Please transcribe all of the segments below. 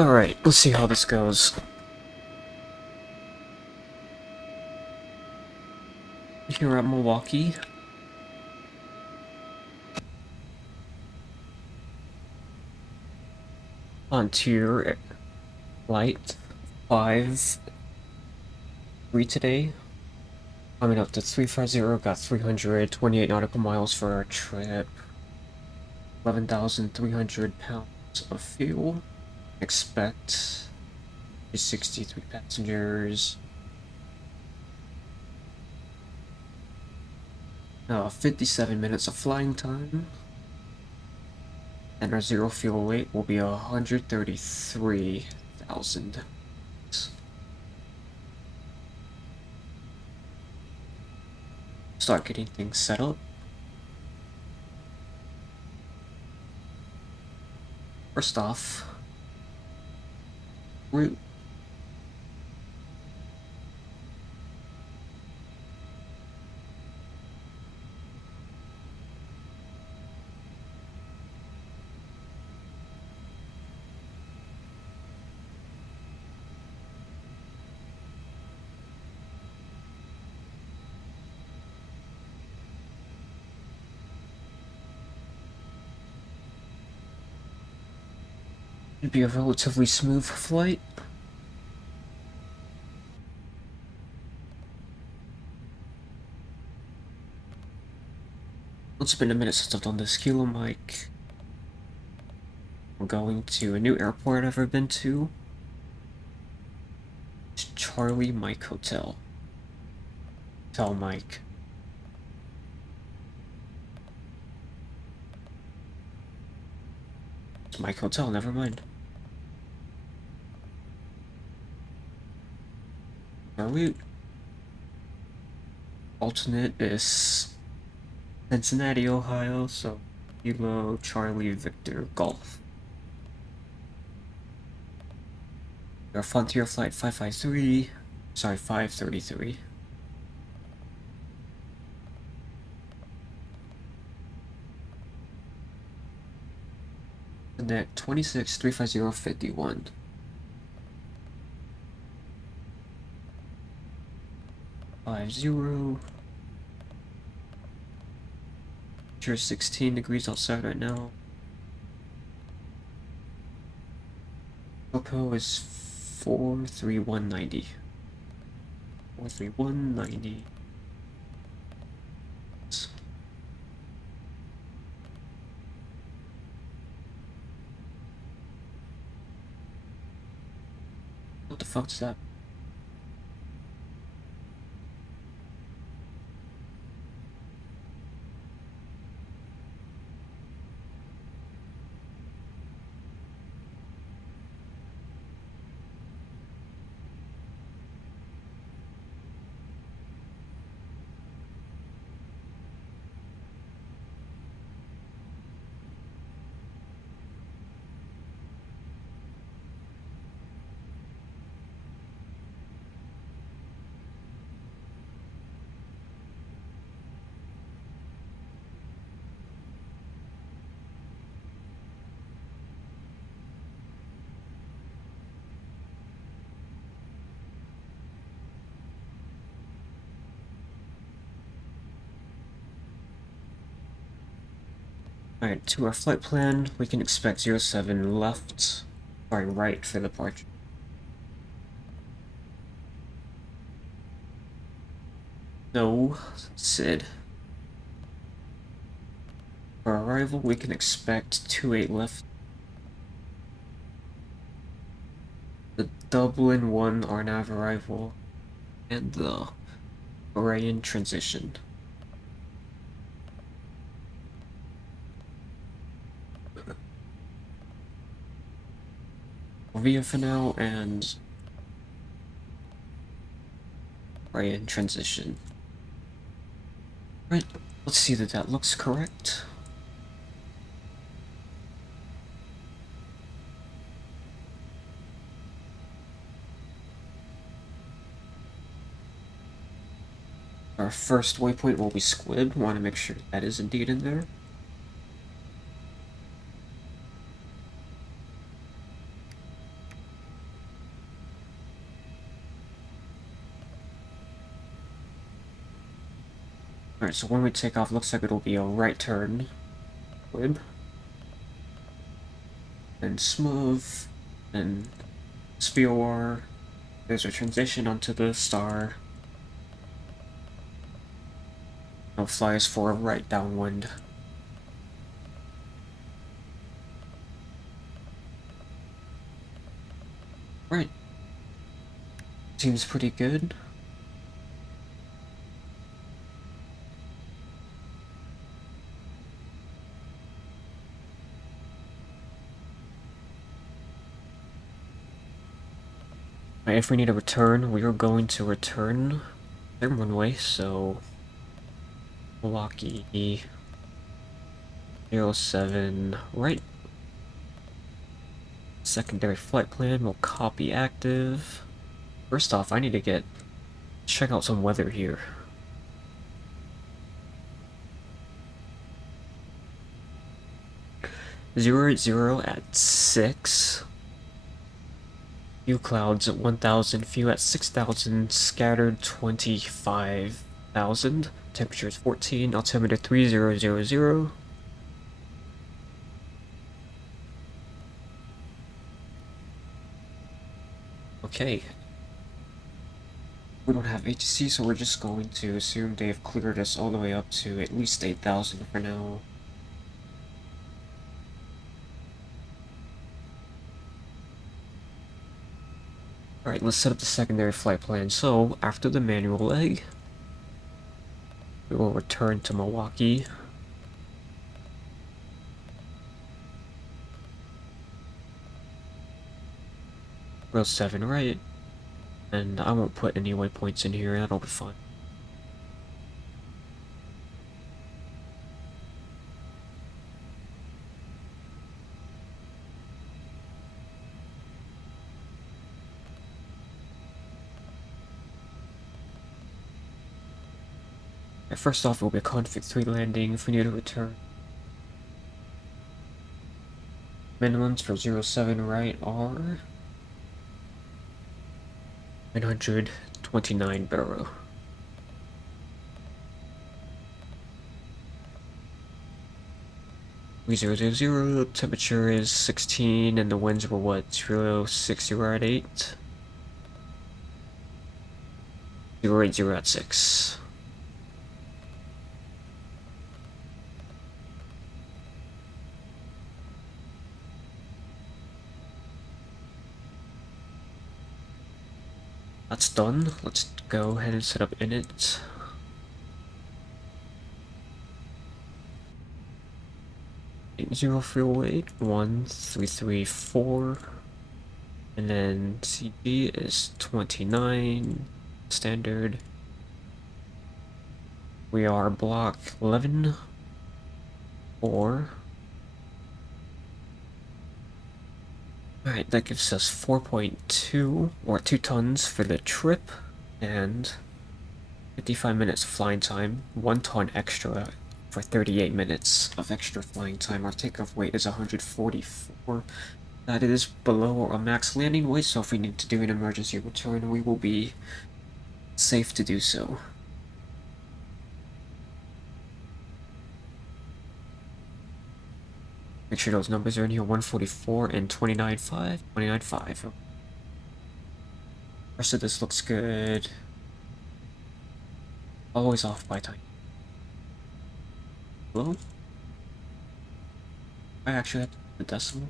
Alright, let's see how this goes. Here at Milwaukee. Frontier Flight 533 today. Coming up to 350, got 328 nautical miles for our trip. 11,300 pounds of fuel. Expect 63 passengers. 57 minutes of flying time. And our zero fuel weight will be 133,000. Start getting things set up. First off, route. It'd be a relatively smooth flight. It's been a minute since I've done this kilo mic. We're going to a new airport I've ever been to. It's Charlie Mike Hotel. Hotel Mike. It's Mike Hotel, never mind. Our route. Alternate is Cincinnati, Ohio, so Kilo Charlie Victor Golf. Our Frontier Flight 533, sorry, 533. And at 26-350-51. Temperature 16 degrees outside right now. Coco is 43190. 43190. What the fuck is that? Alright, to our flight plan, we can expect 07 left, sorry, right for departure. No, Sid. For arrival, we can expect 28 left. The Dublin 1 RNAV arrival, and the Orion transition. Via for now, and Orion transition. Right, let's see that that looks correct. Our first waypoint will be Squid. Want to make sure that is indeed in there. Alright, so when we take off, looks like it'll be a right turn. Good. Then smooth. Then SPOR. There's a transition onto the star. It'll fly us for a right downwind. Right. Seems pretty good. If we need a return, we are going to return their runway, so Milwaukee 07 right. Secondary flight plan will copy active. First off, I need to check out some weather here. (080) at 6. Few clouds at 1,000, few at 6,000, scattered 25,000. Temperature is 14, altimeter 3000. Okay. We don't have ATC, so we're just going to assume they've cleared us all the way up to at least 8,000 for now. Alright, let's set up the secondary flight plan. So, after the manual leg, we will return to Milwaukee. Row 7 right. And I won't put any waypoints in here, that'll be fun. First off, it will be a config 3 landing if we need to return. Minimums for 07 right are 929 barrow. (000), temperature is 16 and the winds were what, 060 at 8? 080 at 6. That's done. Let's go ahead and set up init. Zero fuel weight 1334, and then CG is 29 standard. We are block 11 4. Alright, that gives us 4.2 or 2 tons for the trip and 55 minutes flying time, 1 ton extra for 38 minutes of extra flying time. Our takeoff weight is 144. That is below our max landing weight, so if we need to do an emergency return, we will be safe to do so. Make sure those numbers are in here, 144 and 29.5. 29.5. Rest of this looks good. Always off by time. Hello? I actually have the decimal.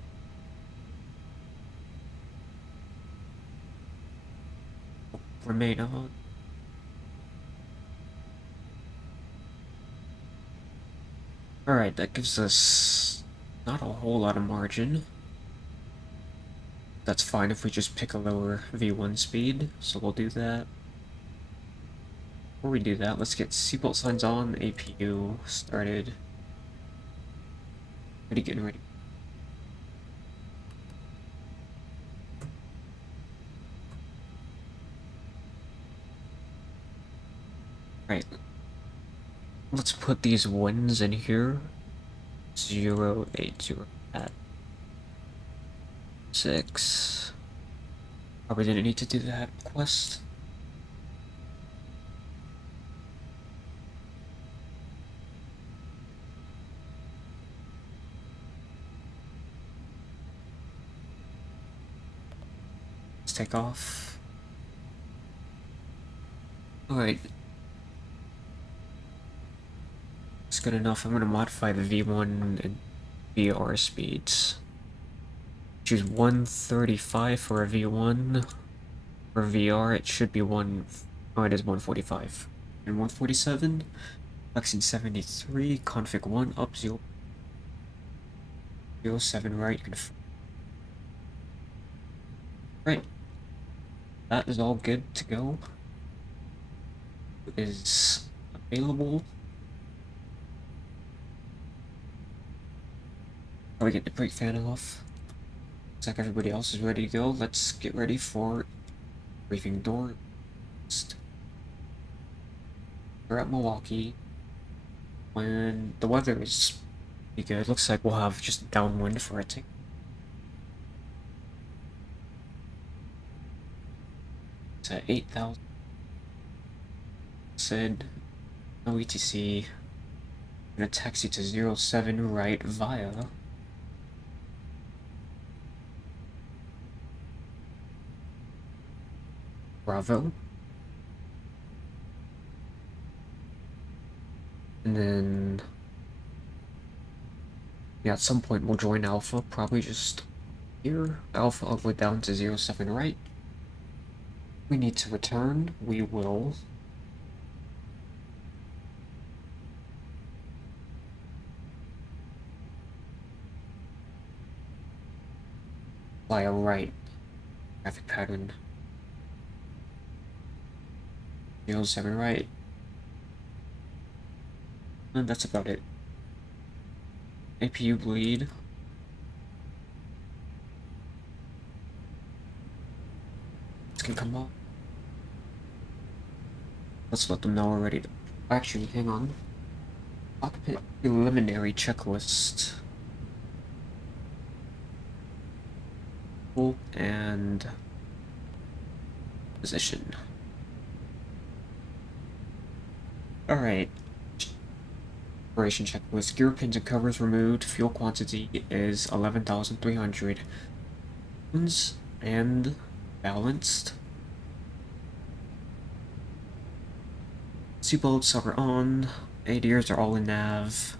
Remain on. Alright, that gives us not a whole lot of margin. That's fine if we just pick a lower V1 speed, so we'll do that. Before we do that, let's get seatbelt signs on, APU started. Getting ready. Right. Let's put these winds in here. 080 at 6. Probably didn't need to do that quest. Let's take off. Alright. It's good enough. I'm gonna modify the V1 and VR speeds. Choose 135 for a V1. For VR, it should be oh, it is 145. And 147. Flexing 73. Config 1 up 007 right. Right. That is all good to go. It is available. Probably get the brake fan off. Looks like everybody else is ready to go. Let's get ready for briefing door. We're at Milwaukee. When the weather is pretty good, looks like we'll have just downwind for a tick. It's at 8,000. Said no ETC. I'm gonna taxi to 07 right via Bravo. And then, yeah, at some point we'll join Alpha, probably just here. Alpha all the way down to 07 right. We need to return, we will fly a right traffic pattern. 07 right. And that's about it. APU bleed. This can come up. Let's let them know we're ready to... Actually, hang on. Cockpit preliminary checklist. And position. Alright. Operation checklist. Gear pins and covers removed. Fuel quantity is 11,300 tons and balanced. Seatbelts are on. ADRs are all in nav.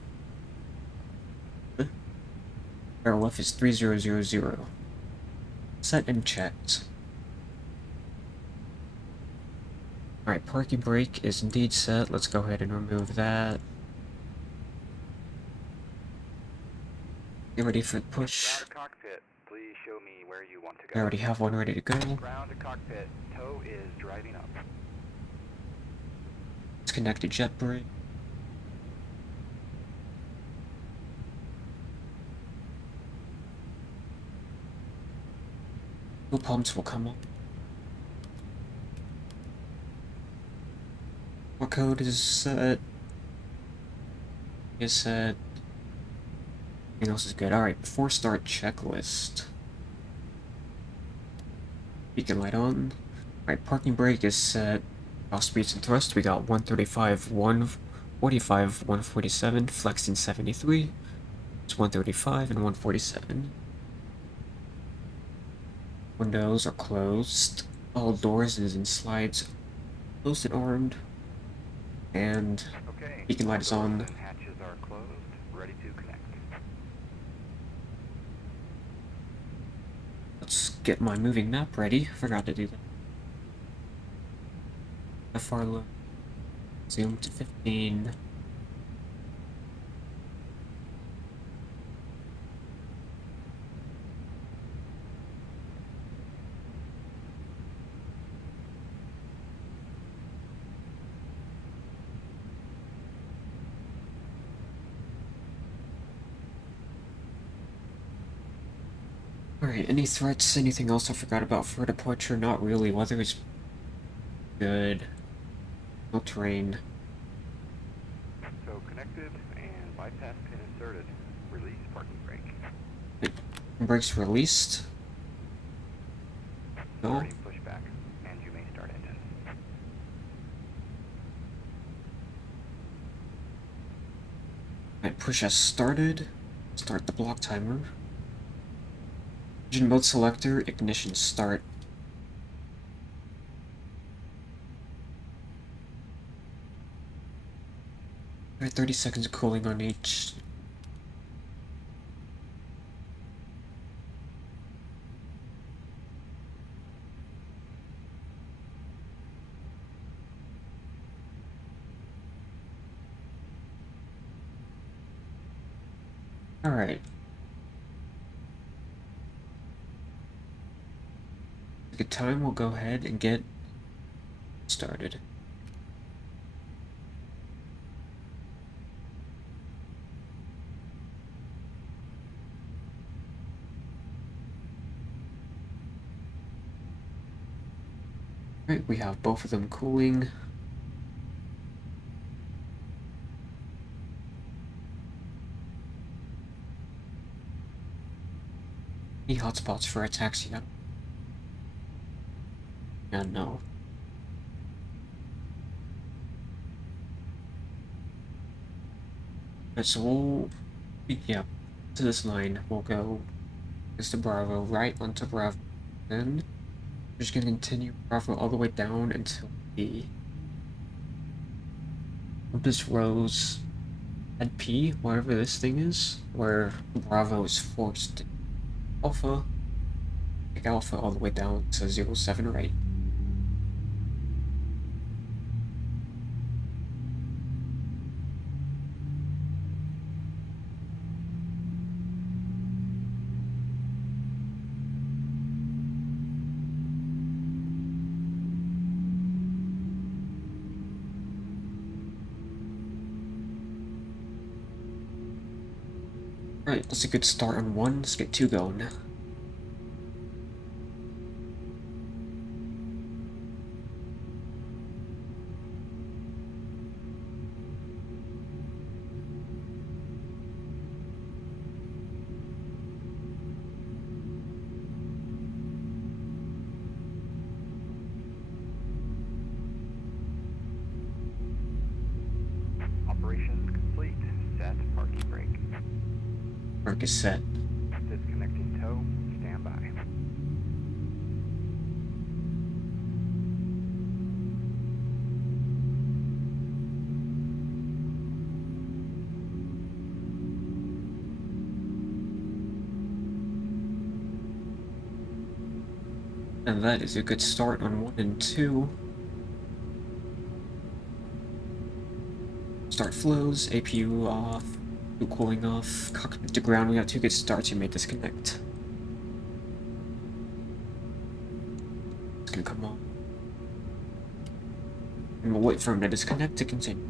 Airlift is 3000. Set and checked. Alright, parking brake is indeed set. Let's go ahead and remove that. Get ready for the push. Cockpit, please show me where you want to go. I already have one ready to go. Ground to cockpit, tow is driving up. Let's connect to jet brake. Fuel pumps will come up. What code is set? Is set. Everything else is good. Alright, before start checklist. Beacon light on. Alright, parking brake is set. Off speeds and thrust, we got 135, 145, 147, flexing 73. It's 135 and 147. Windows are closed. All doors and slides closed and armed. And okay, beacon light is on. Hatches are closed, ready to connect. Let's get my moving map ready. Forgot to do that. FR low. Zoom to 15. Alright, any threats? Anything else I forgot about for departure? Not really. Weather is good. No terrain. So connected and bypass pin inserted. Release parking brake. Brakes released. No. Starting pushback, and you may start engine. Alright, push has started. Start the block timer. Engine mode selector, ignition start. Alright, 30 seconds of cooling on each. Alright. Good time, we'll go ahead and get started. Alright, we have both of them cooling. Any hotspots for attacks yet? Yeah, no. Alright, so we'll, yeah, to this line, we'll go to Bravo, right onto Bravo, then we're just gonna continue Bravo all the way down until the compass rose at P, whatever this thing is, where Bravo is forced Alpha, take Alpha all the way down to 07 right. Alright, that's a good start on 1, let's get 2 going. Operations complete. Set parking brake. Mark is set. Disconnecting tow. Stand by. And that is a good start on 1 and 2. Start flows, APU off, cooling off, cockpit to ground. We got 2 good starts, you may disconnect. It's gonna come on. And we'll wait for him to disconnect to continue.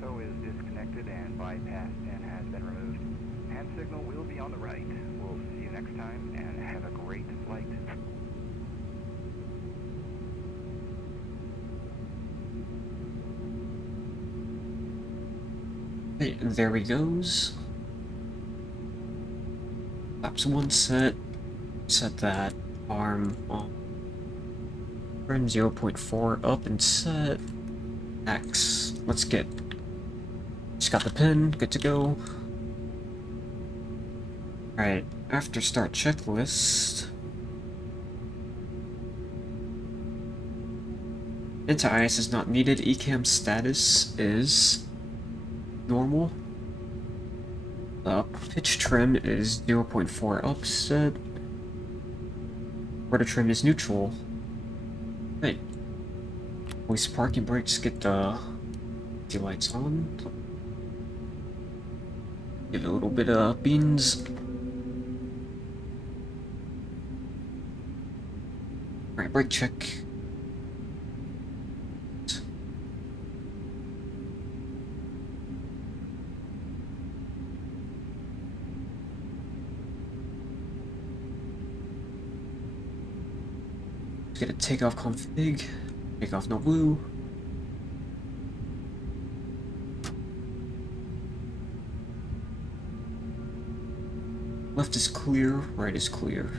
Tow is disconnected and bypassed and has been removed. Hand signal will be on the right. We'll see you next time and have a great flight. Okay, there he goes. Flaps 1 set. Set that arm on. Turn 0.4 up and set. X. Let's get. Just got the pin, good to go. Alright, after start checklist. Anti-ice is not needed. ECAM status is normal. Pitch trim is 0.4 upset. Rudder trim is neutral. Right. Voice parking brakes, get the lights on. Give it a little bit of beans. Alright, brake check. Get a takeoff config. Takeoff no blue. Left is clear, right is clear.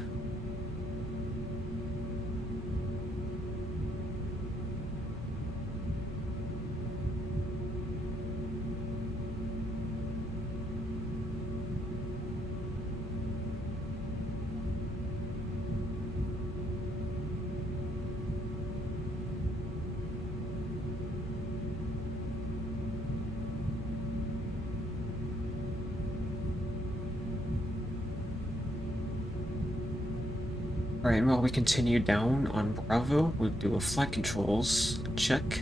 Alright, while we continue down on Bravo, we'll do a flight controls check.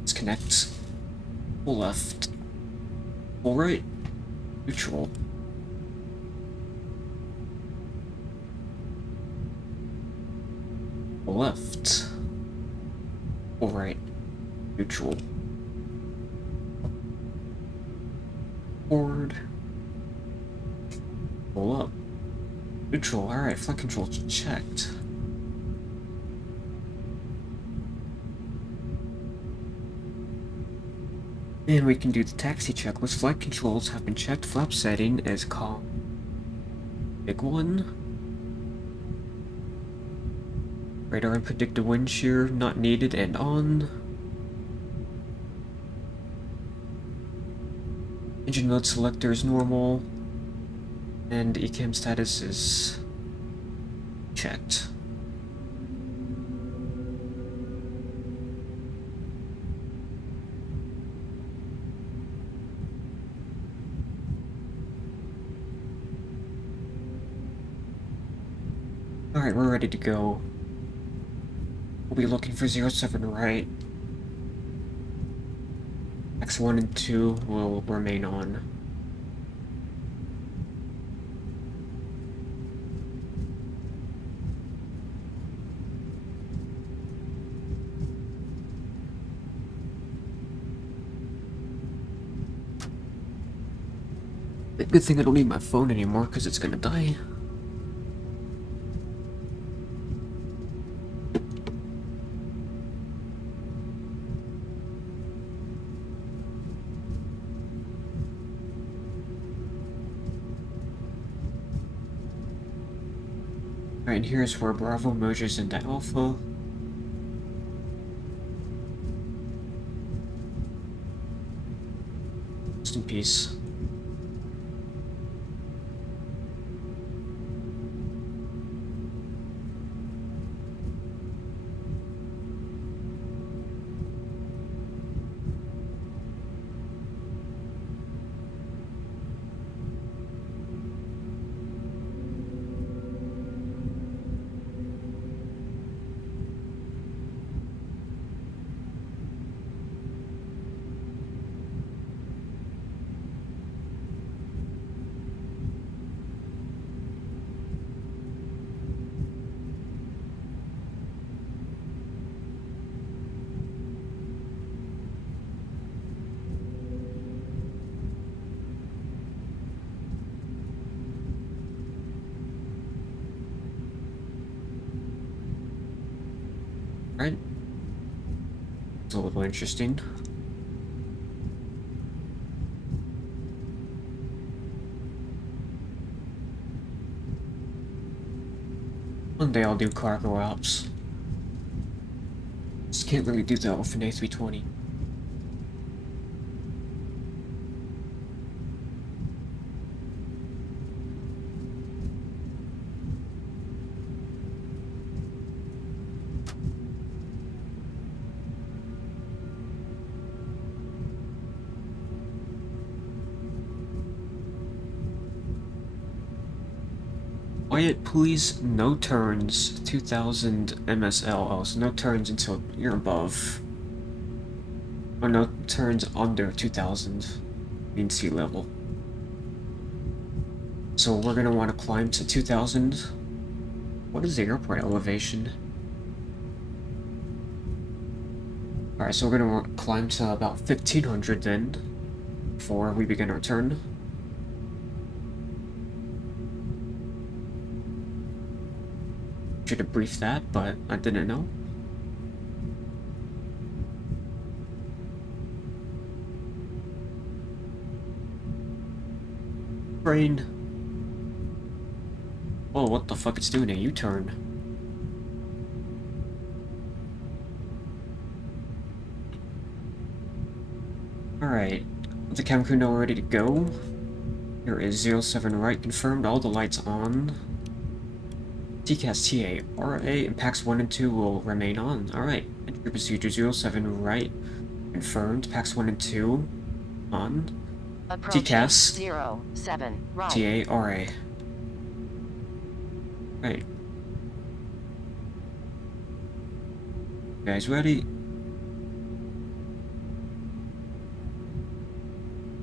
Let's connect. Full left. Full right. Neutral. Full left. Full right. Neutral. Forward. Full up. Neutral. Alright, flight controls checked. And we can do the taxi checklist. Flight controls have been checked. Flap setting is calm. Big one. Radar and predicted wind shear not needed and on. Engine mode selector is normal. And ECAM status is checked. Alright, we're ready to go. We'll be looking for 07 right. X1 and 2 will remain on. Good thing I don't need my phone anymore, because it's gonna die. Alright, here's where Bravo merges into Alpha. Rest in peace. Right? It's a little interesting. One day I'll do cargo ops. Just can't really do that with an A320. Quiet, please. No turns. 2000 MSL. Oh, so no turns until you're above. Or no turns under 2000 mean sea level. So we're gonna want to climb to 2000. What is the airport elevation? Alright, so we're gonna climb to about 1500 then, before we begin our turn. Should have briefed that, but I didn't know. Brain. Oh, what the fuck? It's doing a U-turn. Alright. With the cam crew now ready to go. Here is 07 right confirmed, all the lights on. TCAS TA, RA, and packs 1 and 2 will remain on. Alright. Entry procedure 07 right confirmed, packs 1 and 2 on. Approaching TCAS 07 right. TA, RA. Right. You guys ready?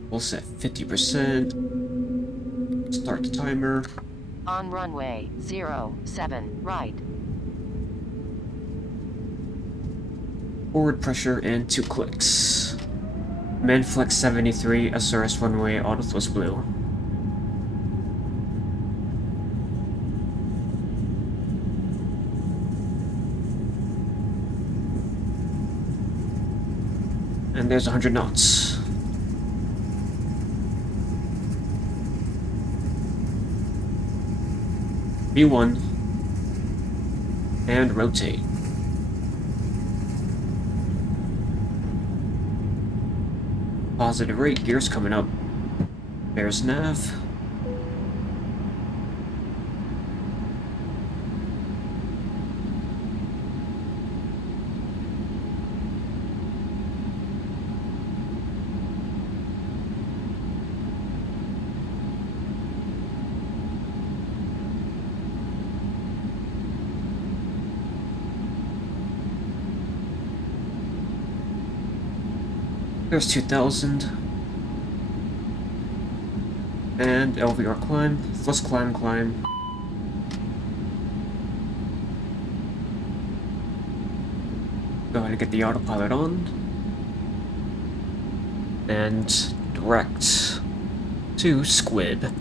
We'll set 50%. Start the timer. On runway 07, right. Forward pressure and 2 clicks. Manflex 73, SRS runway, autothrust blue. And there's 100 knots. V1. And rotate. Positive rate, gears coming up. There's nav. There's 2000. And LVR climb. Thrust climb. Go ahead and get the autopilot on. And direct to Squid.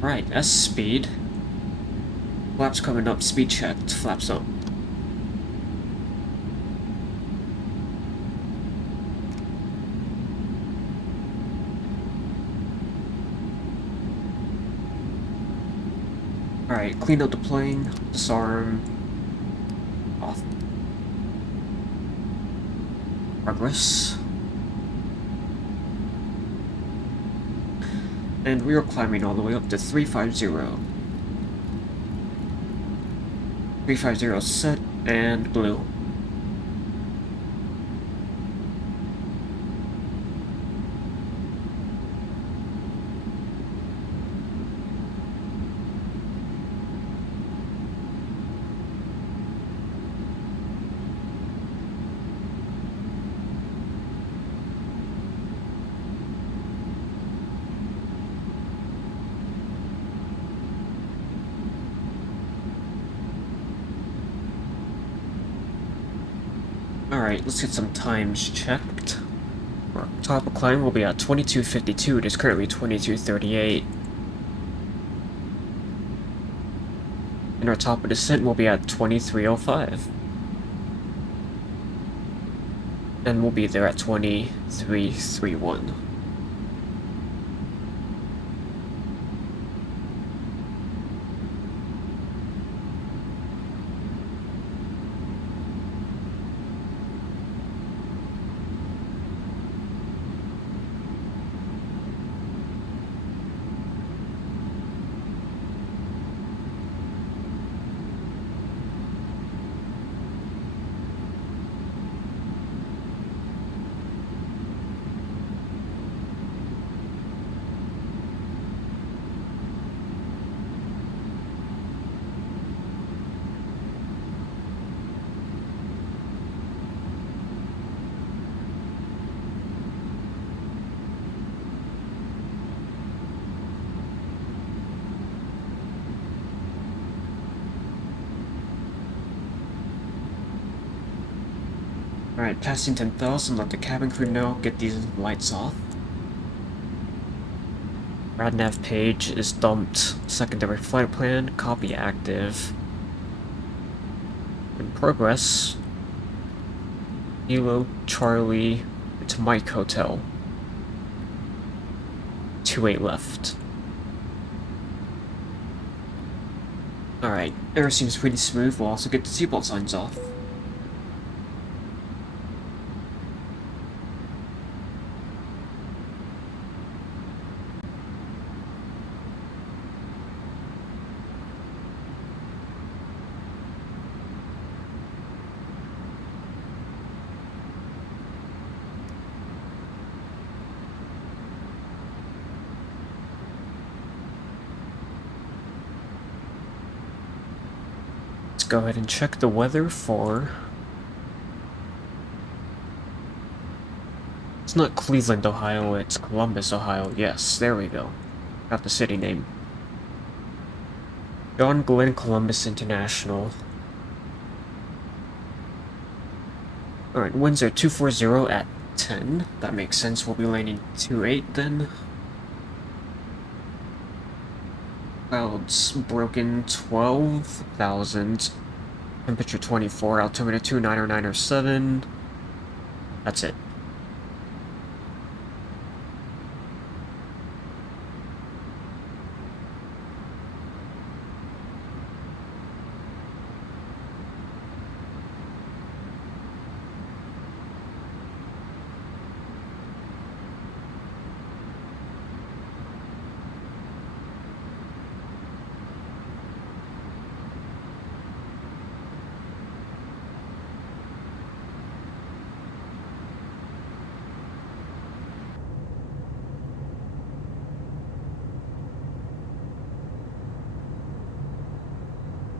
Right, S speed. Flaps coming up, speed checked, flaps up. Alright, clean out the plane, disarm, off. Progress. And we are climbing all the way up to 350. 350 set, and blue. Alright, let's get some times checked. Our top of climb will be at 22:52, it is currently 22:38. And our top of descent will be at 23:05. And we'll be there at 23:31. Alright, passing 10,000, let the cabin crew know, get these lights off. RadNav page is dumped. Secondary flight plan, copy active. In progress. Kilo Charlie to Mike Hotel. 28 left. Alright, air seems pretty smooth, we'll also get the seatbelt signs off. go ahead and check the weather for... It's not Cleveland, Ohio, it's Columbus, Ohio. Yes, there we go. Got the city name. John Glenn Columbus International. Alright, winds are 240 at 10. That makes sense. We'll be landing 28 then. Clouds broken 12,000. Temperature 24. Altimeter 29097. That's it.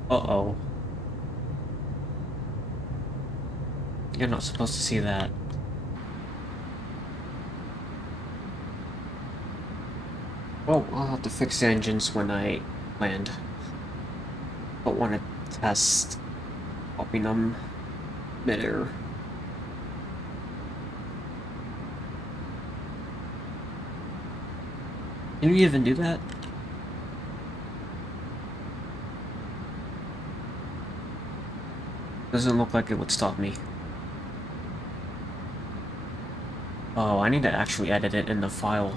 Uh-oh. You're not supposed to see that. Well, I'll have to fix the engines when I land. Don't want to test popping them midair. Can you even do that? Doesn't look like it would stop me. Oh, I need to actually edit it in the file.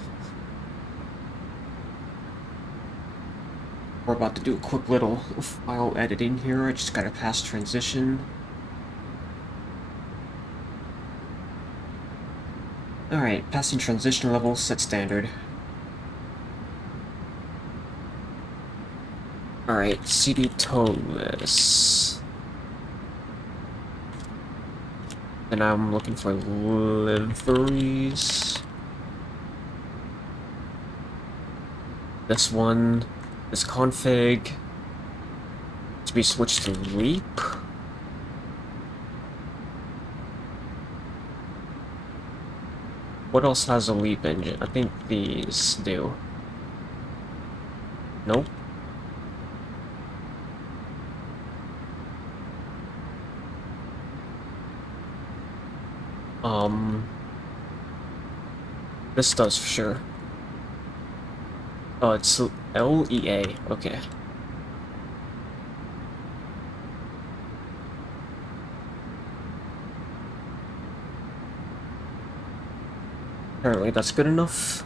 We're about to do a quick little file editing here. I just gotta pass transition. Alright, passing transition level, set standard. Alright, CD toeless. And I'm looking for liveries. This one, this config, to be switched to LEAP. What else has a LEAP engine? I think these do. Nope. This does for sure. Oh, it's LEA. Okay. Apparently that's good enough.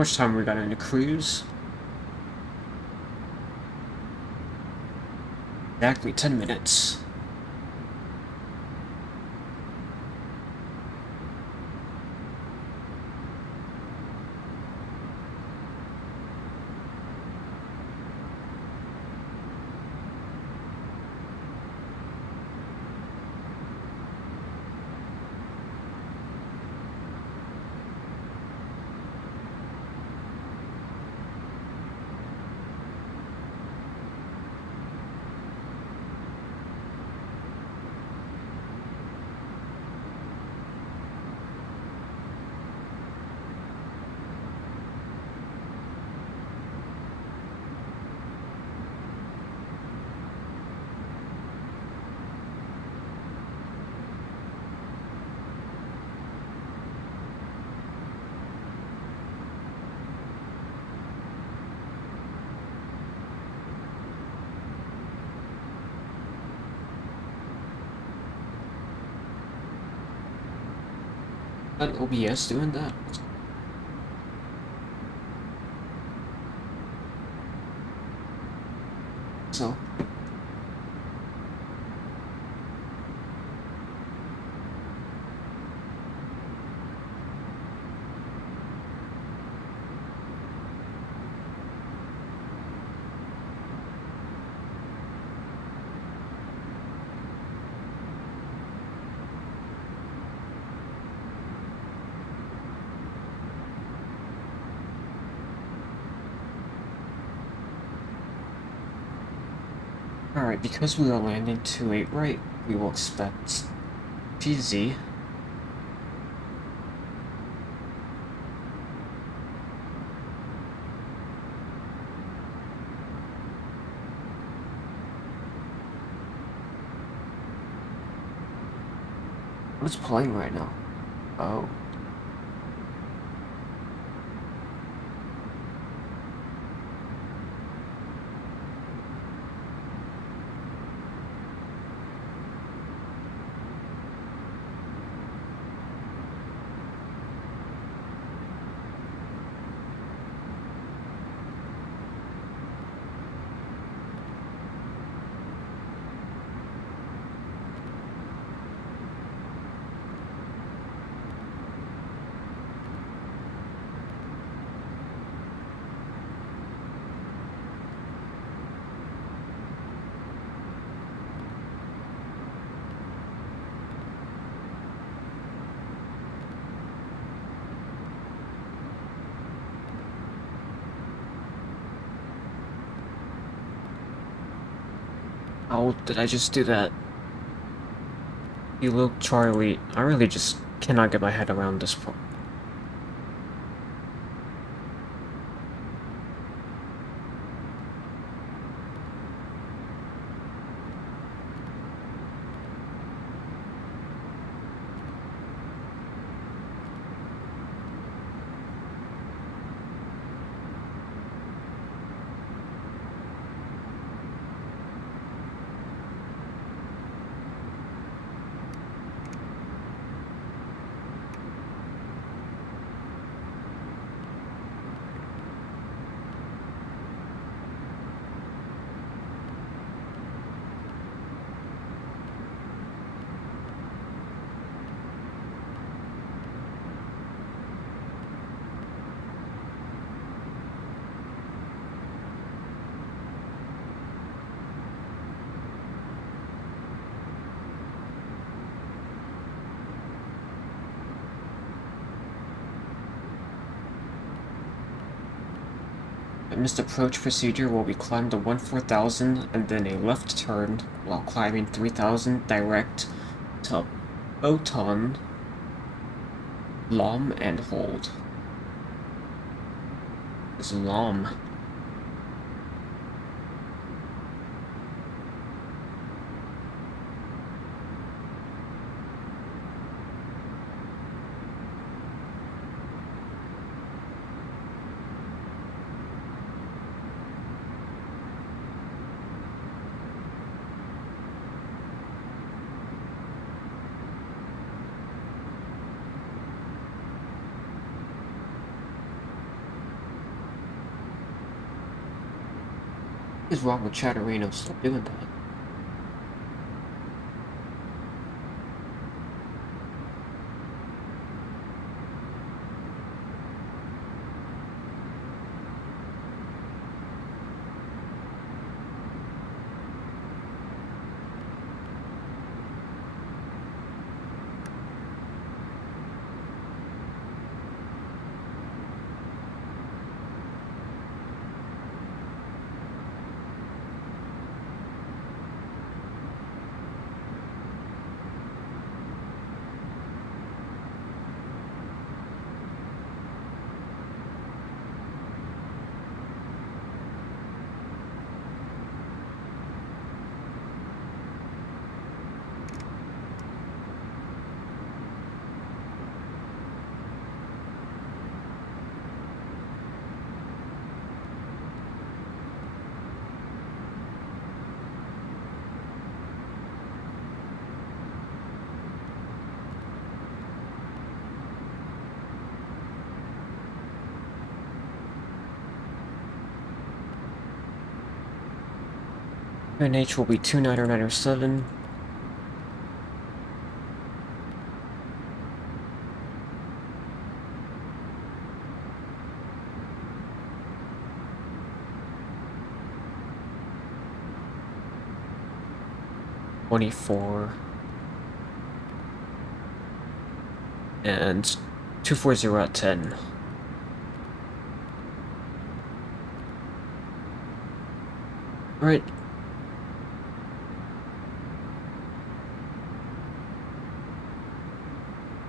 How much time we got into cruise? Exactly 10 minutes. That OBS doing that? So. Alright, because we are landing to 8 right, we will expect PZ. What's playing right now? Oh. How did I just do that? You look, Charlie. I really just cannot get my head around this part. A missed approach procedure will be climbed to 14,000 and then a left turn while climbing 3,000 direct to Boton, Lom, and hold. It's Lom. What is wrong with Chatterino? Stop doing that. NH will be 29097. .24 and 240 at 10. Alright.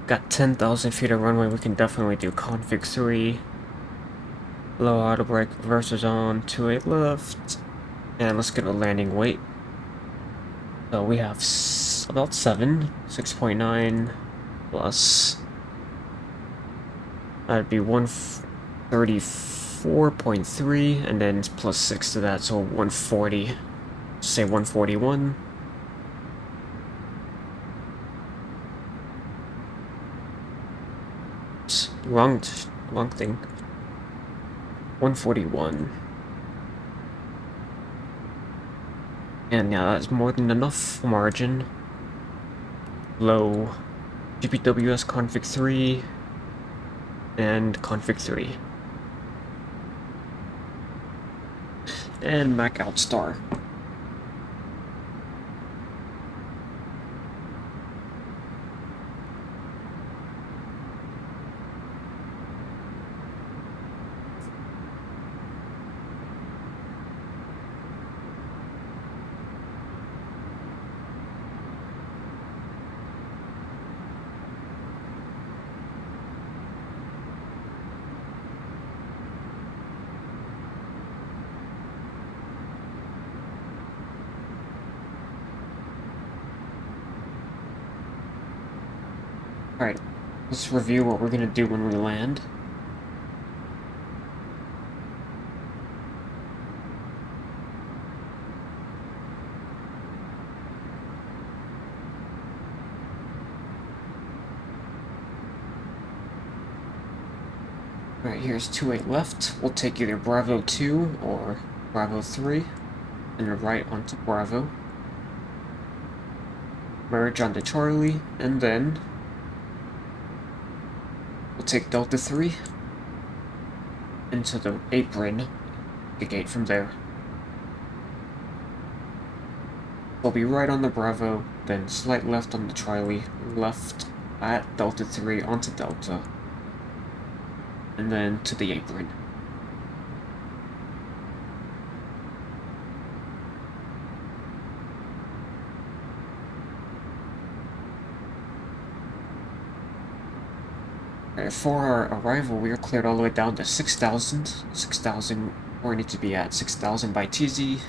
Got 10,000 feet of runway, we can definitely do config 3. Low auto brake, reversers on, 28 left. And let's get a landing weight. So we have about 7, 6.9 plus. That'd be 134.3, and then plus 6 to that, so 140. Say 141. Wrong thing. 141. And yeah, that's more than enough margin. Low GPWS config 3 and config 3. And Mac out star. Alright, let's review what we're gonna do when we land. Alright, here's 28 left. We'll take either Bravo 2 or Bravo 3, and right onto Bravo. Merge onto Charlie, and then we'll take Delta 3 into the apron, the gate from there. We'll be right on the Bravo, then slight left on the Charlie, left at Delta 3 onto Delta, and then to the apron. For our arrival, we are cleared all the way down to 6,000. 6,000, we need to be at 6,000 by TZ.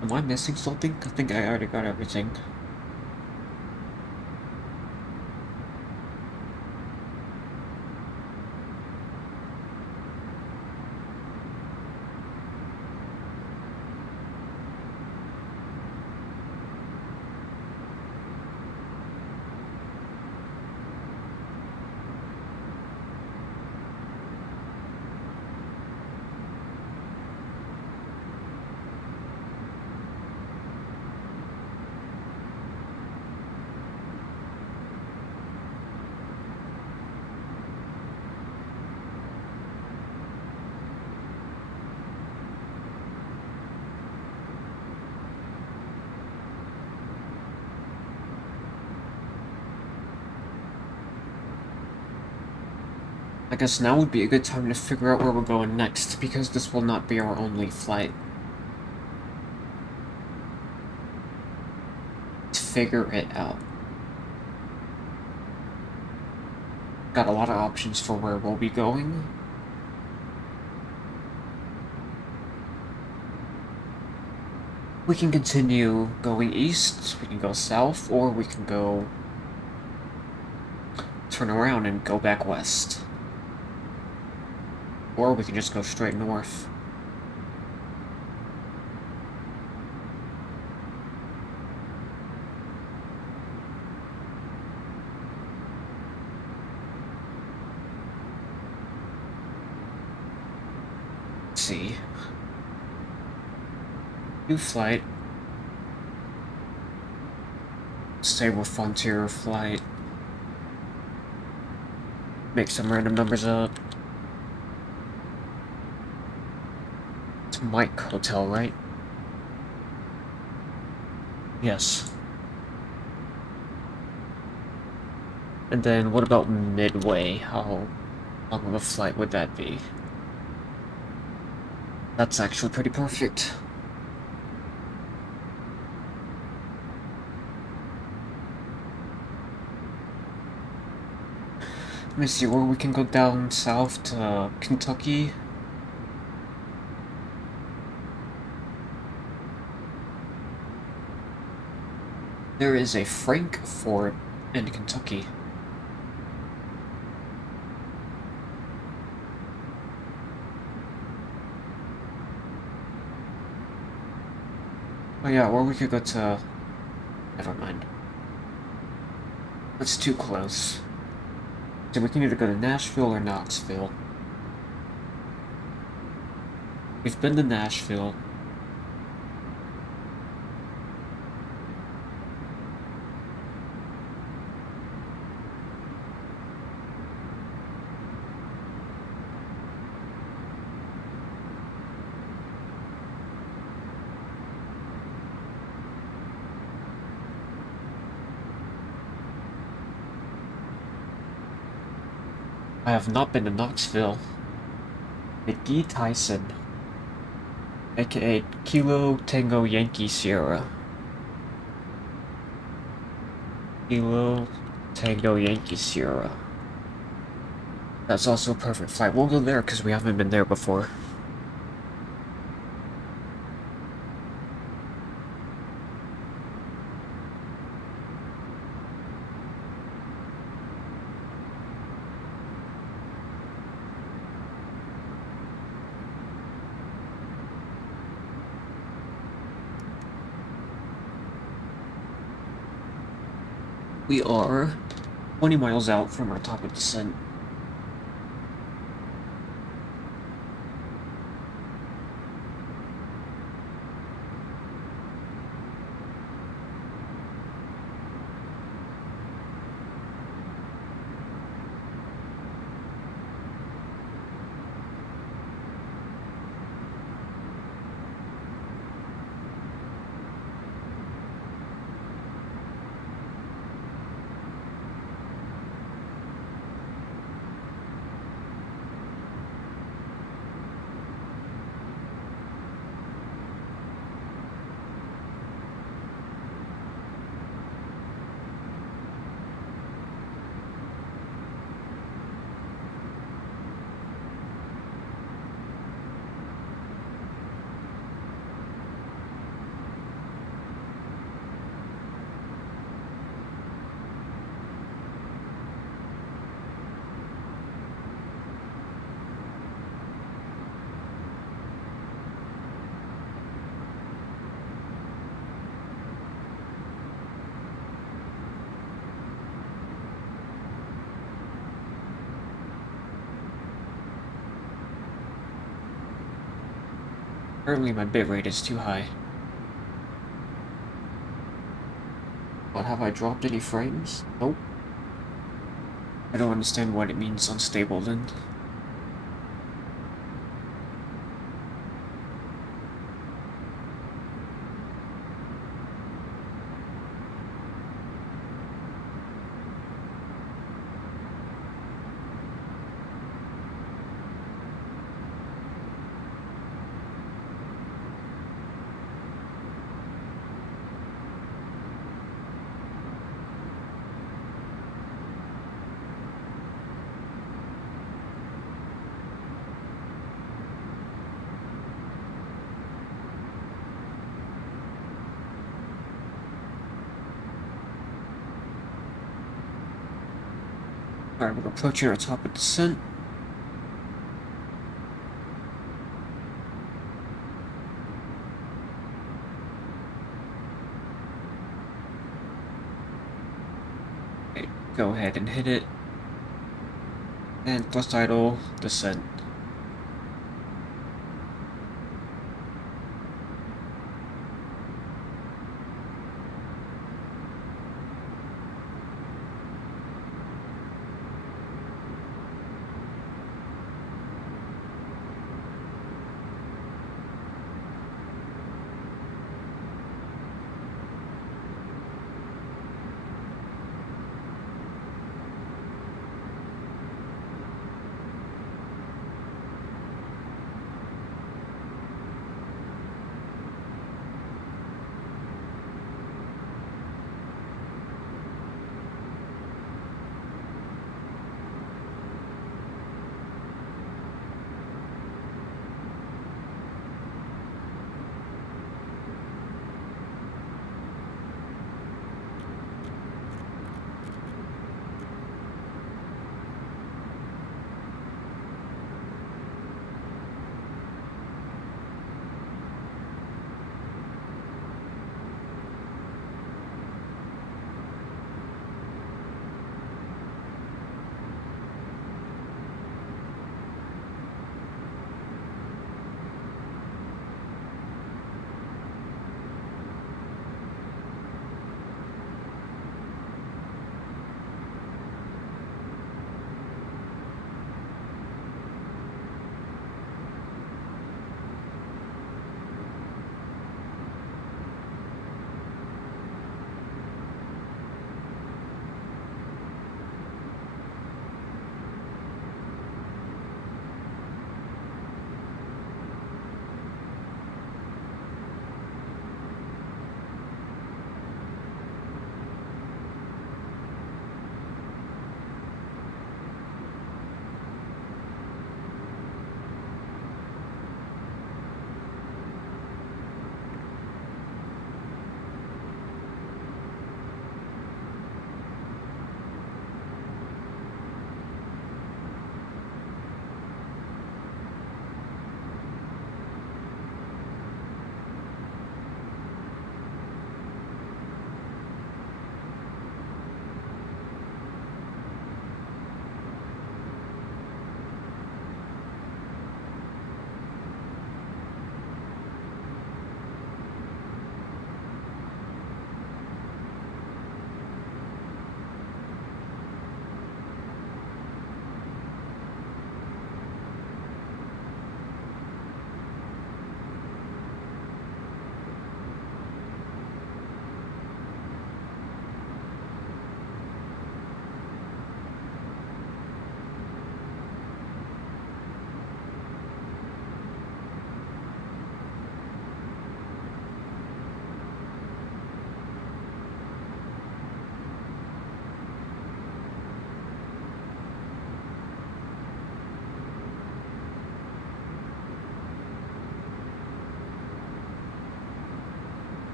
Am I missing something? I think I already got everything. I guess now would be a good time to figure out where we're going next, because this will not be our only flight. Let's figure it out. Got a lot of options for where we'll be going. We can continue going east, we can go south, or we can go turn around and go back west. Or we can just go straight north. Let's see. New flight. Stable Frontier flight. Make some random numbers up. It's Mike Hotel, right? Yes. And then what about Midway? How long of a flight would that be? That's actually pretty perfect. Let me see where we can go down south to Kentucky. There is a Frankfort in Kentucky. Oh yeah, or we could go to... Never mind. That's too close. So we can either go to Nashville or Knoxville. We've been to Nashville. I have not been to Knoxville. McGee Tyson, aka Kilo Tango Yankee Sierra. Kilo Tango Yankee Sierra. That's also a perfect flight. We'll go there because we haven't been there before. We are 20 miles out from our top of descent. Currently my bitrate is too high. But have I dropped any frames? Nope. I don't understand what it means unstable then. Alright, we're approaching our top of descent. Go ahead and hit it. And thrust idle, descent.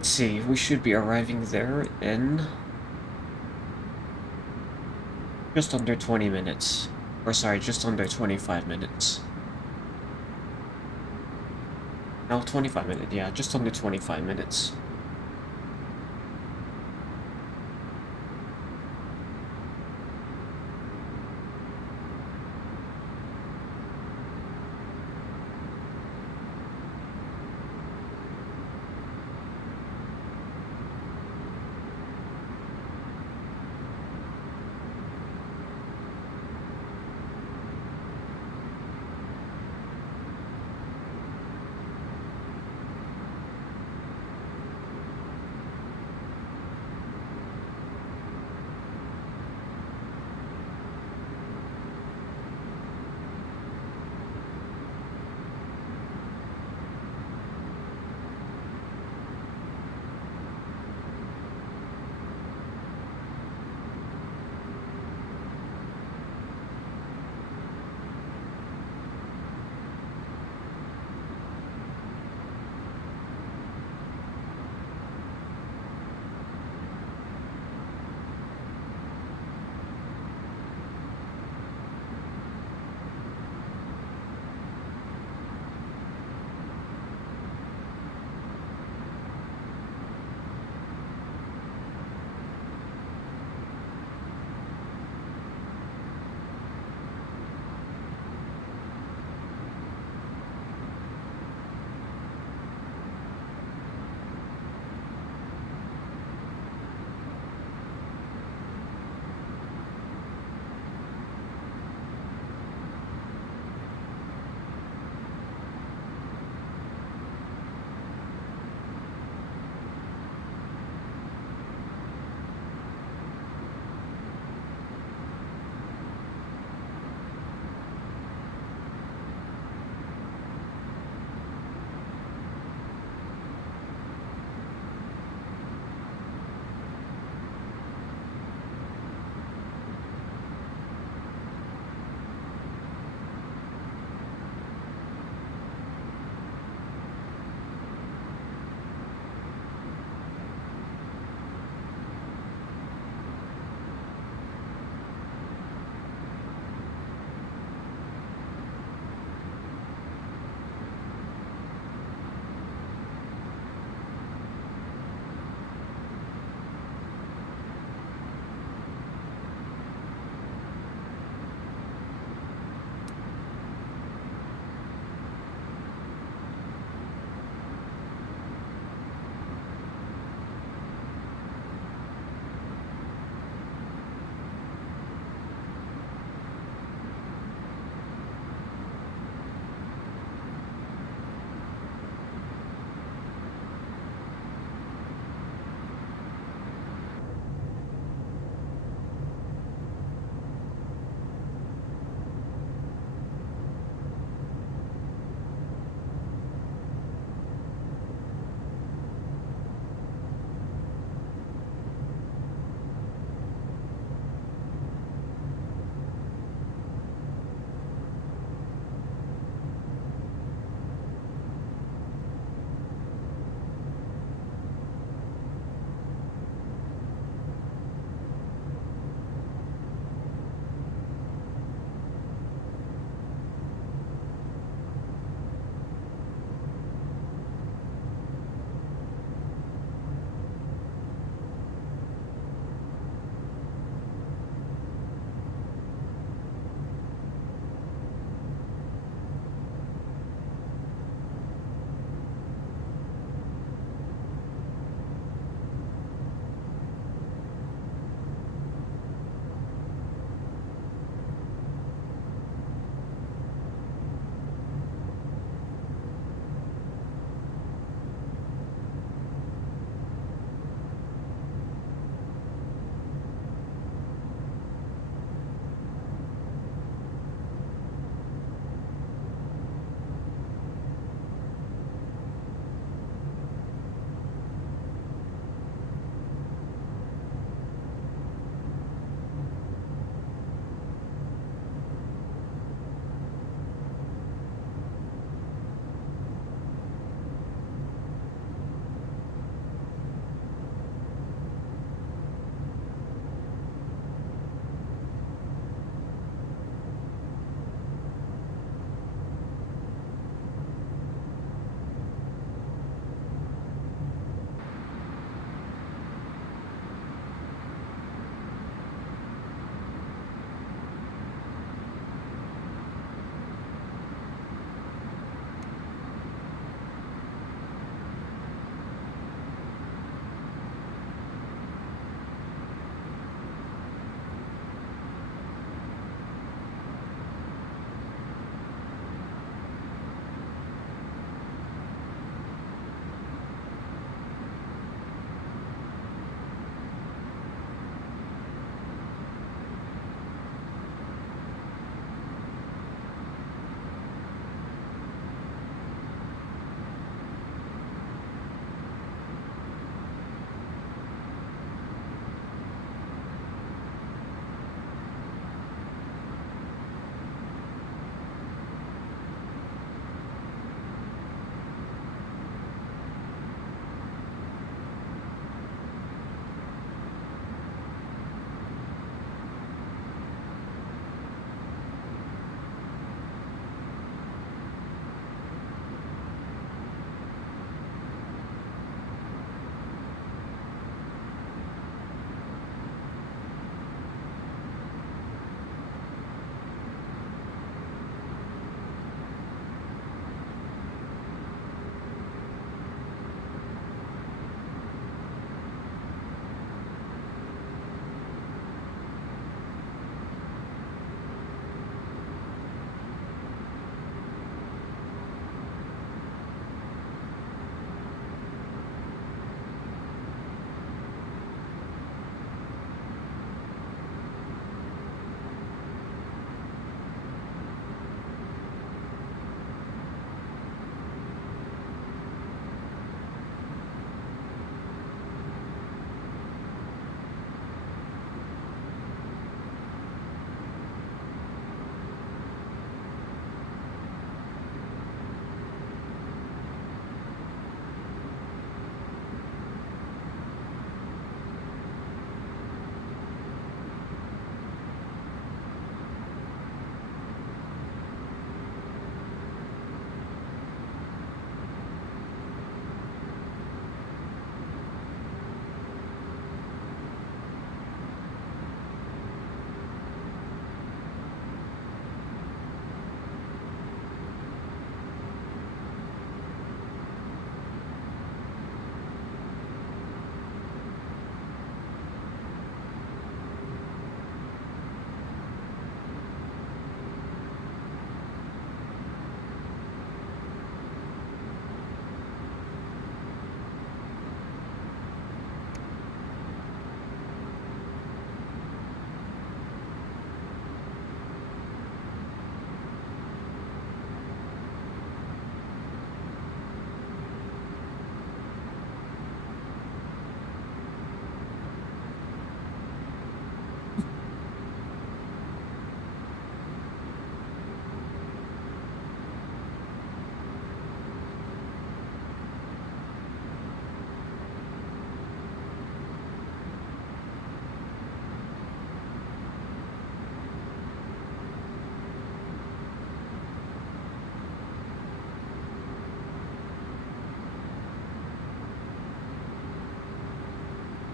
Let's see, we should be arriving there in just under 20 minutes. Or sorry, just under 25 minutes. No, 25 minutes, yeah, just under 25 minutes.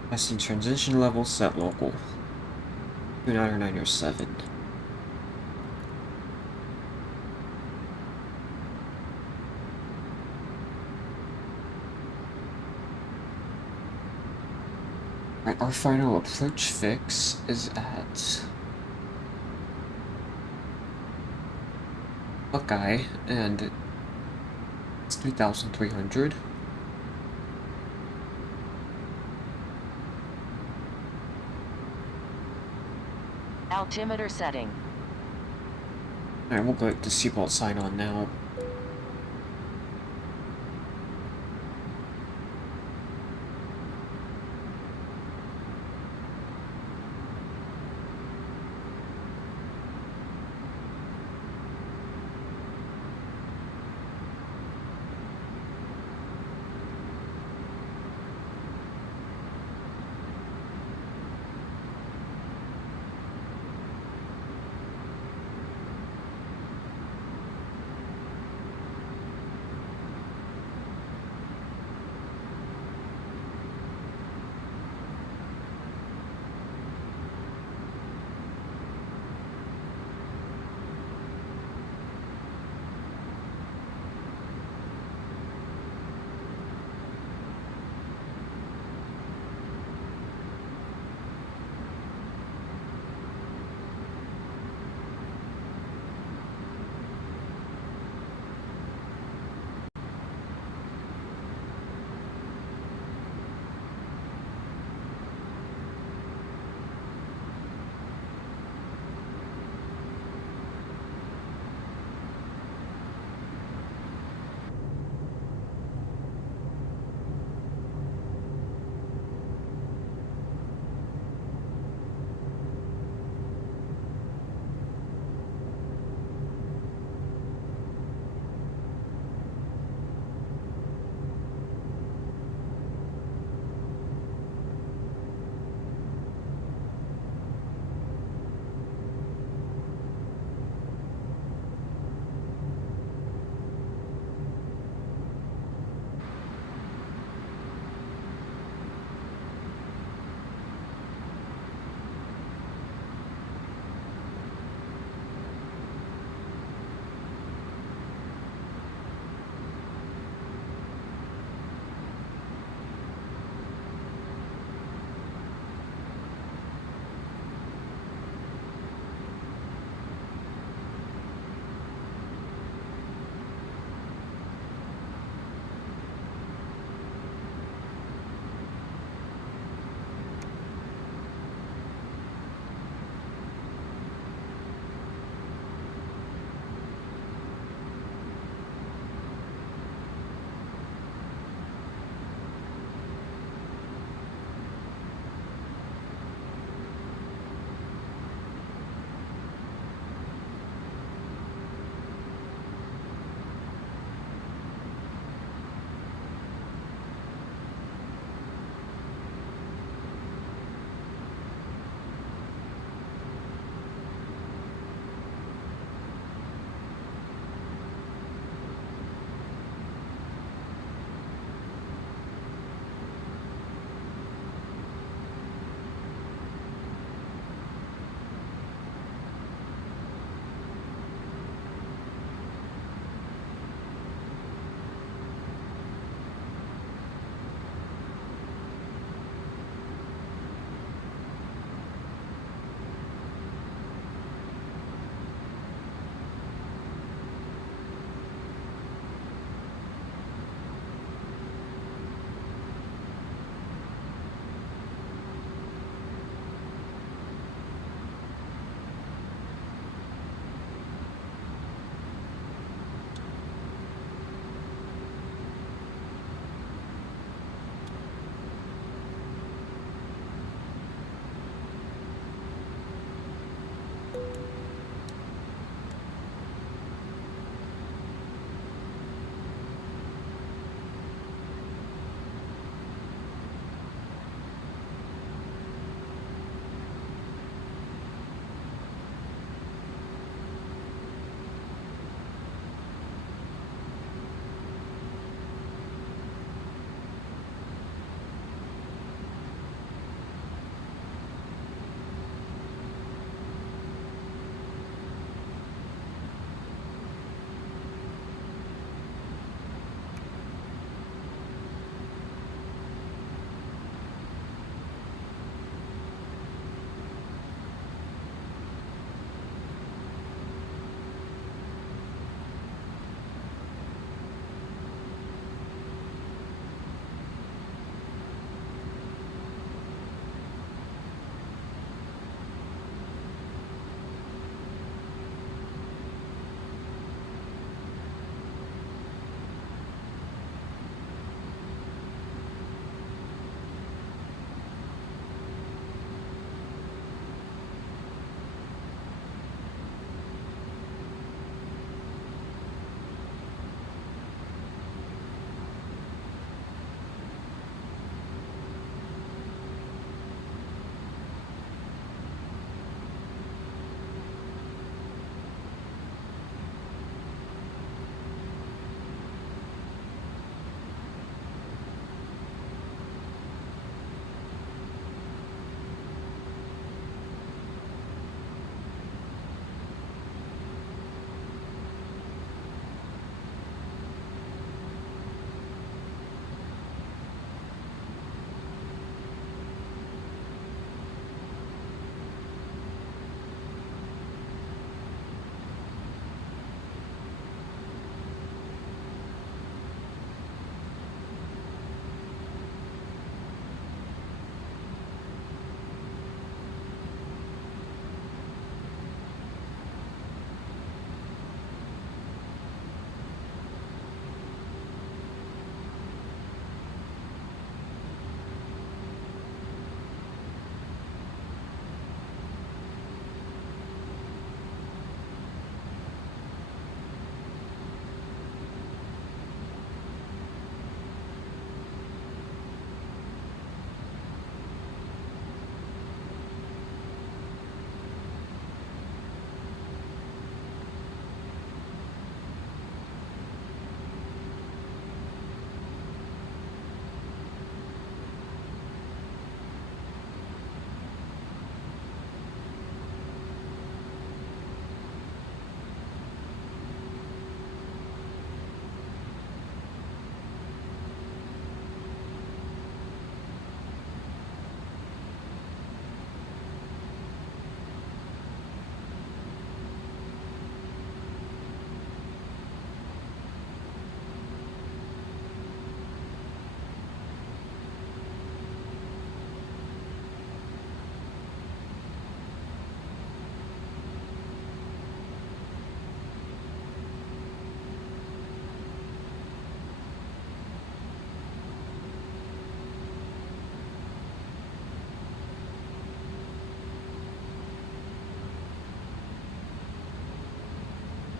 Testing transition level, set local. 290907. Alright, our final approach fix is at Buckeye, and it's 3,300. Altimeter setting. Alright, we'll go to seatbelt sign on now.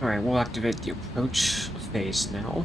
Alright, we'll activate the approach phase now.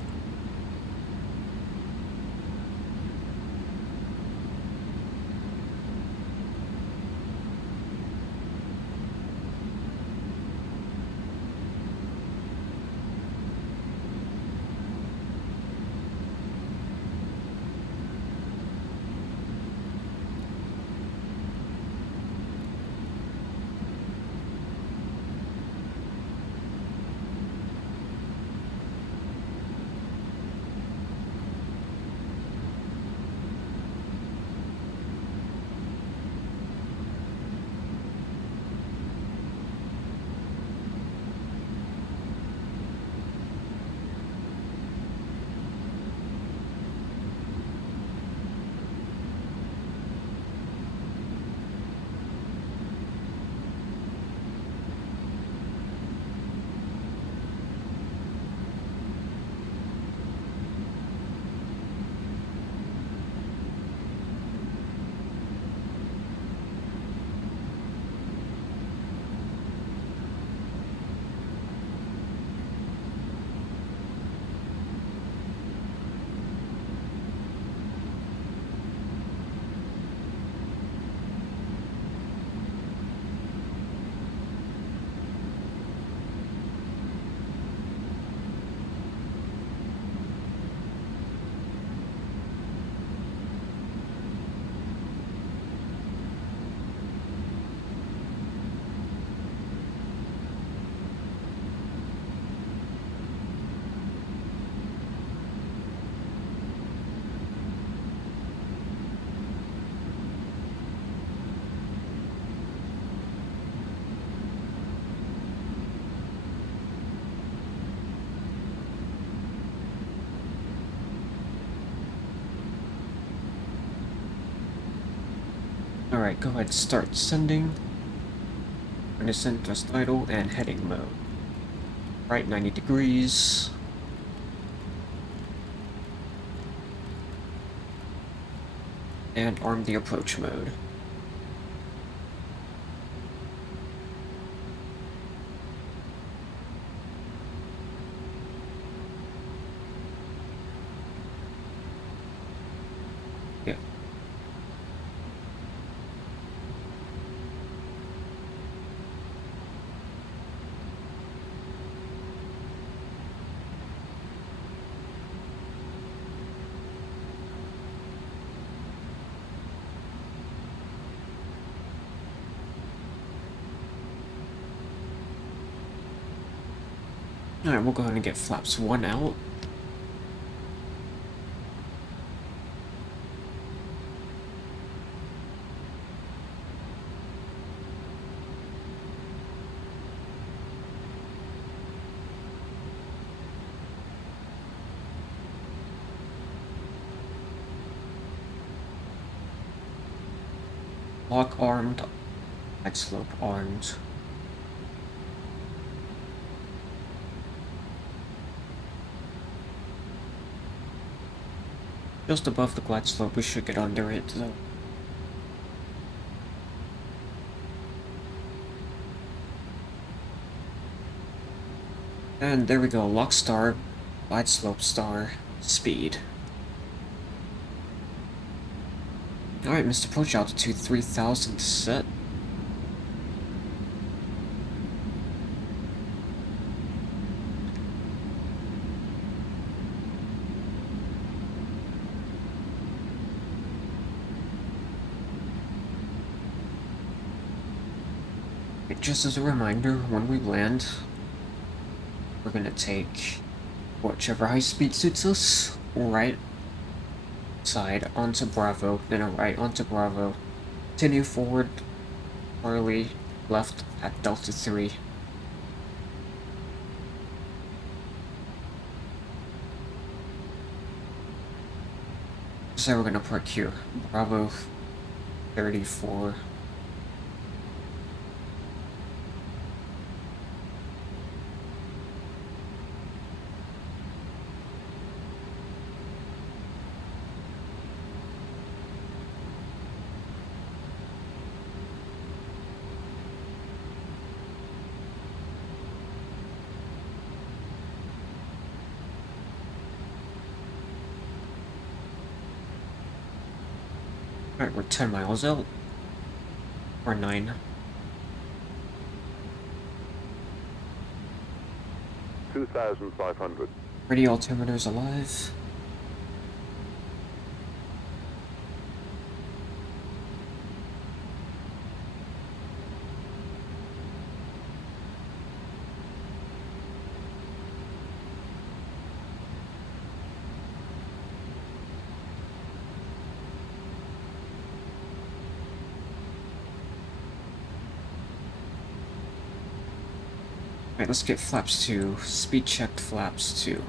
Alright, go ahead and start sending. I'm gonna send thrust idle and heading mode. Right, 90 degrees. And arm the approach mode. Yeah. Alright, we'll go ahead and get flaps 1 out. Lock armed, side slope armed. Just above the glide slope, we should get under it though. And there we go, lock star, glide slope star, speed. Alright, missed approach altitude 3000 set. Just as a reminder, when we land, we're gonna take whichever high speed suits us, right side onto Bravo, then a right onto Bravo, continue forward, Charlie, left at Delta 3. So we're gonna park here, Bravo 34. Alright, we're 10 miles out. Or 9. 2,500. Radio altimeter's alive. Alright, let's get flaps 2. Speed checked flaps 2.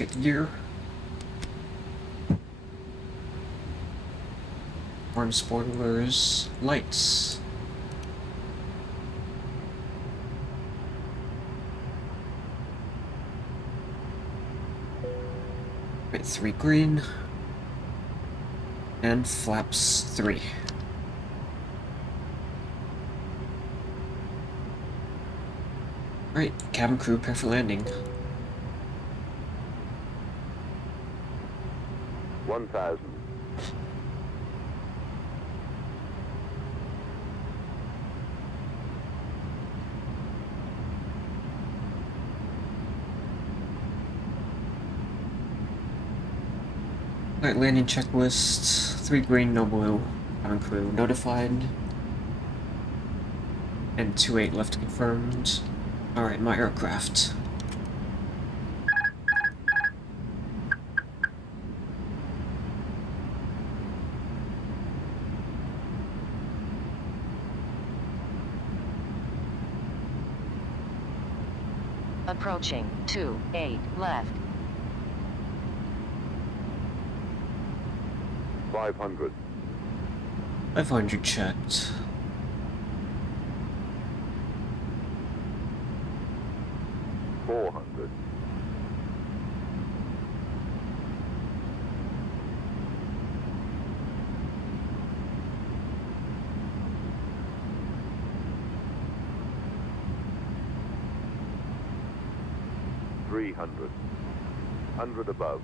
Let's get gear. Arm spoilers, lights. Right, 3 green. And flaps 3. Right, cabin crew prepare for landing. 1,000. Alright, landing checklist. 3 green, no blue. Cabin crew notified. And 2-8 left confirmed. Alright, my aircraft. Approaching 2-8 left. 500. 500 checked. 400. 300. 100 above.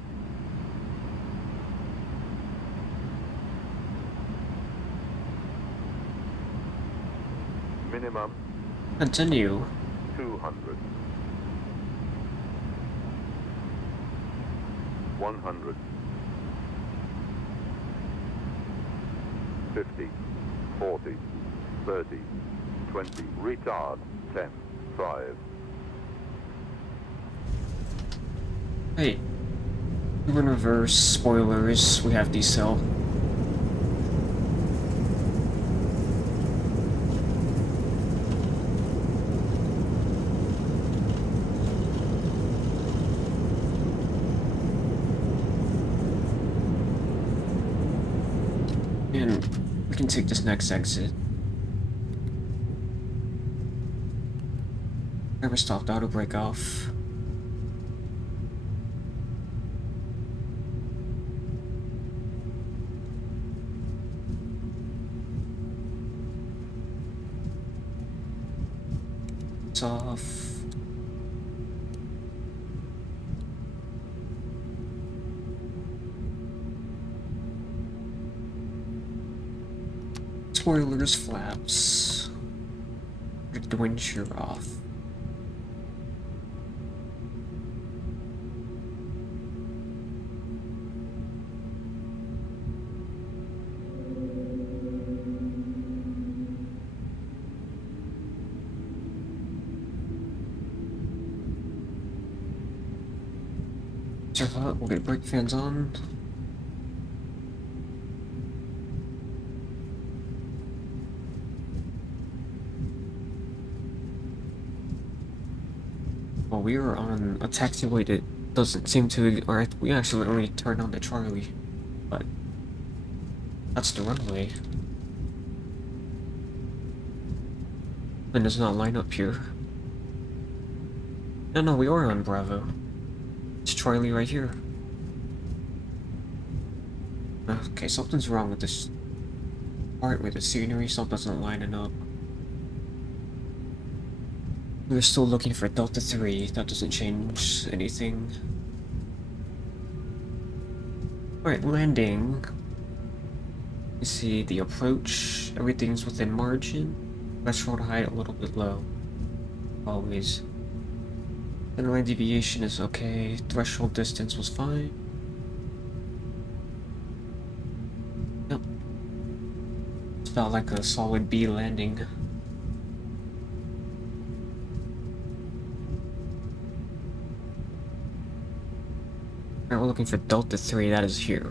Minimum Continue. 200. 100. 50. 40. 30. 20. Retard. 10. 5. Hey, we're in reverse, spoilers, we have decel. And we can take this next exit. Never stopped, auto break off. It's off. Spoilers, flaps. The windshield off. Check out, we'll get brake fans on. Well, we are on a taxiway to doesn't seem to. Alright, we actually only turned on the Charlie, but that's the runway. And does not line up here. No, we are on Bravo. It's Charlie right here. Okay, something's wrong with this part with the scenery, something's not lining up. We're still looking for Delta 3, that doesn't change anything. Alright, landing. You see the approach, everything's within margin. Threshold height a little bit low. Always. Centerline deviation is okay, threshold distance was fine. Yep. It felt like a solid B landing. Alright, we're looking for Delta 3, that is here.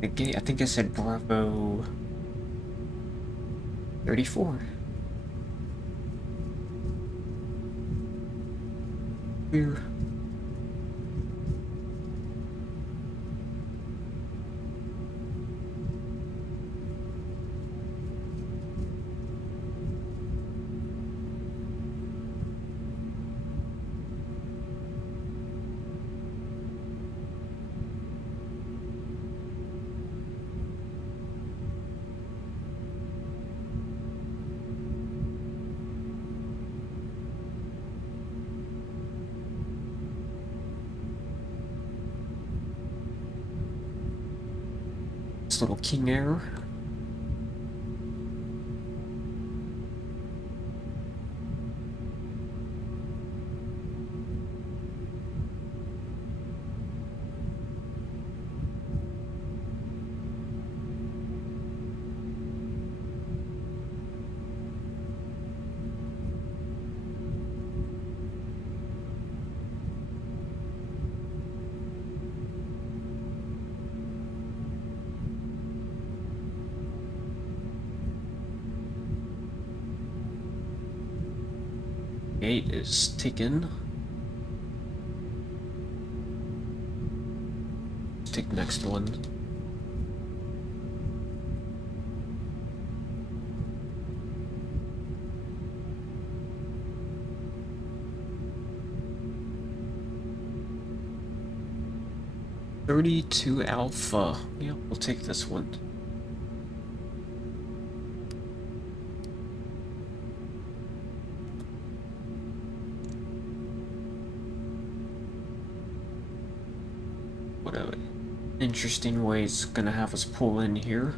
The gate, I think I said Bravo 34. Here. This little King Air. Gate is taken. Let's take the next one. "32 Alpha." Yep, we'll take this one. What a interesting way it's gonna have us pull in here.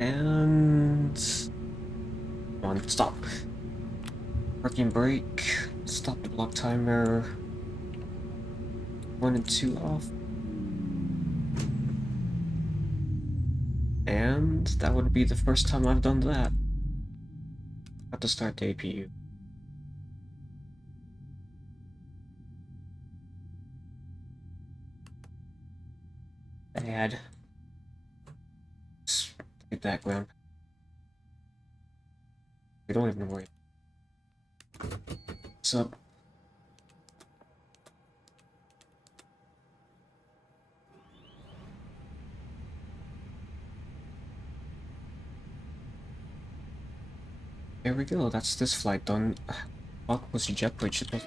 And come on, stop. Parking brake. Stop the block timer. 1 and 2 off. And that would be the first time I've done that. Have to start the APU. Bad. Get that ground. We don't even worry. What's up? There we go, that's this flight done. What was the jet bridge supposed?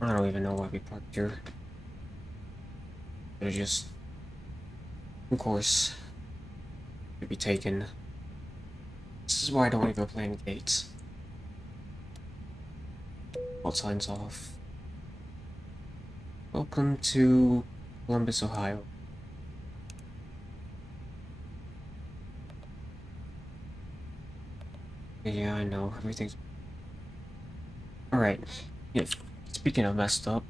I don't even know why we parked here. But it just, of course, to be taken. This is why I don't even play in gates. All signs off. Welcome to Columbus, Ohio. Yeah, I know, everything's... Alright, yeah, speaking of messed up,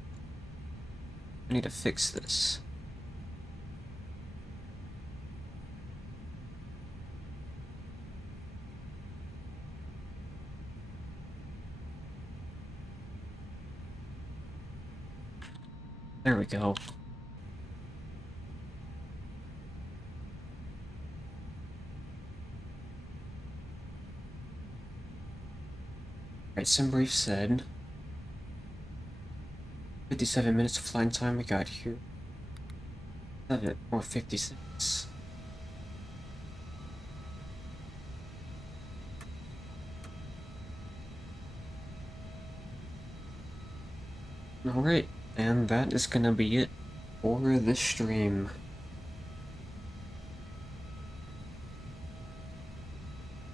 I need to fix this. There we go. Alright, SimBrief said 57 minutes of flying time. We got here 7 or 56. Alright, and that is gonna be it for this stream.